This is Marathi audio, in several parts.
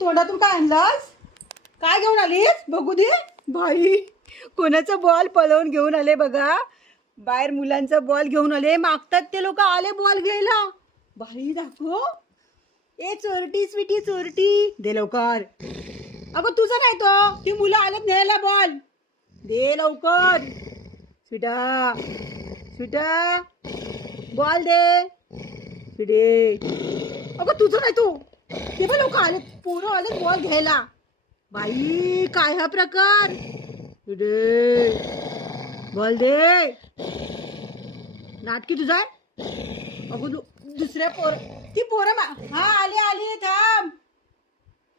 तोंडातून काय आणलास? काय घेऊन आलीस? बघू दे. बाई, कोणाचा बॉल पळवून घेऊन आले बघा. बाहेर मुलांचा बॉल घेऊन आले. मागतात ते लोक आले बॉल घ्यायला. बाई दाखव. ए चोरटी स्वीटी चोरटी, दे लवकर. अगं तुझा नाही तो, ती मुलं आलेत न्यायला बॉल. दे लवकर. स्वीटा स्वीटा बॉल दे. स्वीटी, अगं तुझं नाही तो. ते पण लोक आले, पोरं आले बॉल घ्यायला. बाई काय हा प्रकार. स्वीटी बॉल दे. नाटकी तुझा. अगं दुसऱ्या ती पोरं हा आली आली थांब.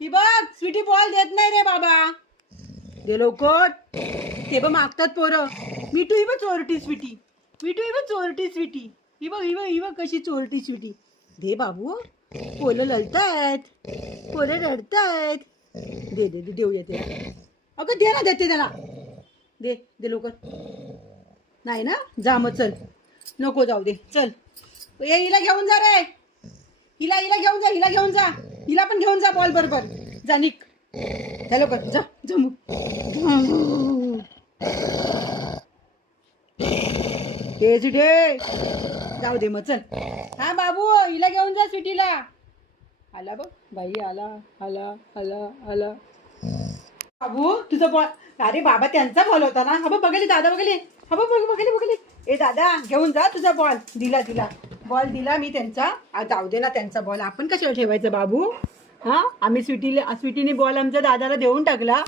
ही बघ स्वीटी बॉल देत नाही रे बाबा. दे लवकर. ते बघ मागतात पोरं. मिठू ही बघ चोरटी स्वीटी. मिठू ही बघ चोरटी स्वीटी. ही बघ ही बघ ही बघ कशी चोरटी स्वीटी. दे बाबू. पोरं लढतायत, पोरं रडतायत. दे दे दे देऊया ते. अगं दे ना, देते त्याला. दे दे लवकर. नाही ना, जा मग चल. नको जाऊ दे चल. ए हिला घेऊन जा रे. हिला हिला घेऊन जा, हिला घेऊन जा. हिला पण घेऊन जा बॉल बरोबर. जा निक. त्या लवकर जा जमू. हे सिटे जाऊ दे मग चल. हा बाबू हिला घेऊन जा सिटीला. आला बघ बाई, आला आला आला आला. बाबू तुझा बॉल. अरे बाबा त्यांचा बॉल होता ना. हा बघ बघले दादा, बघले. हा बघ बघले बघले. ए दादा घेऊन जा तुझा बॉल. दिला दिला बॉल दिला मी त्यांचा. जाऊ दे ना त्यांचा बॉल, आपण कशाला ठेवायचा बाबू. हा आम्ही स्वीटीने बॉल आमच्या दादाला देऊन टाकला.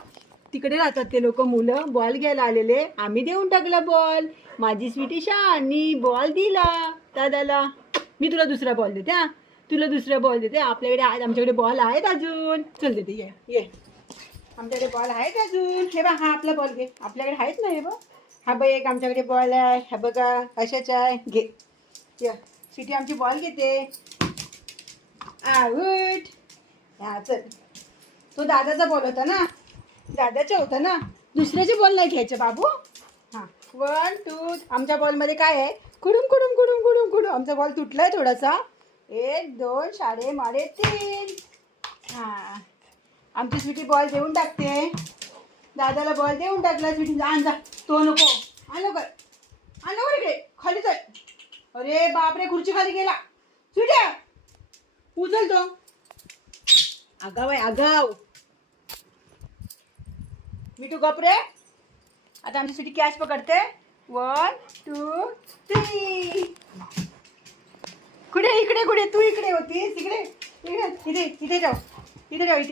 तिकडे राहतात ते लोक मुलं बॉल घ्यायला आलेले. आम्ही देऊन टाकला बॉल. माझी स्वीटी शानी बॉल दिला दादाला. मी तुला दुसरा बॉल देते. हा तुला दुसरा बॉल देते. आपल्याकडे आहेत, आमच्याकडे बॉल आहेत अजून. चल देते. ये ये आमच्याकडे बॉल आहेत अजून. हे बघ हा आपला बॉल घे. आपल्याकडे आहेत ना. हे बघ हा बघ एक आमच्याकडे बॉल आहे. हा बघा अशाच आहे. घे. या स्वीटी आमची बॉल घेते. आउट. हा चल. तो दादाचा बॉल होता ना, दादाचा होता ना. दुसऱ्याचे बॉल नाही घ्यायचे बाबू. हां 1 2. आमच्या बॉलमध्ये काय आहे? कुडूम कुडूम कुडूम कुडूम कुडूम. आमचा बॉल तुटलाय थोडासा. 1 2 साडे माडे 3. हां आमची स्वीटी बॉल देऊन टाकते. दादाला बॉल देऊन टाकला. स्वीटी आण जा. तो नको. आण लवकर. आण लवकर इकडे खाली चल. अरे बापरे खुर्ची खाली गेला. स्वीटी उचल तो. आगाव आहे आगाव. मिठू गपरे. आता आमची स्वीटी कॅच पकडते. 1 2 3. कुठे इकडे कुठे तू इकडे होतीस. इकडे इकडे इथे इथे जाऊ. इथे जाऊ.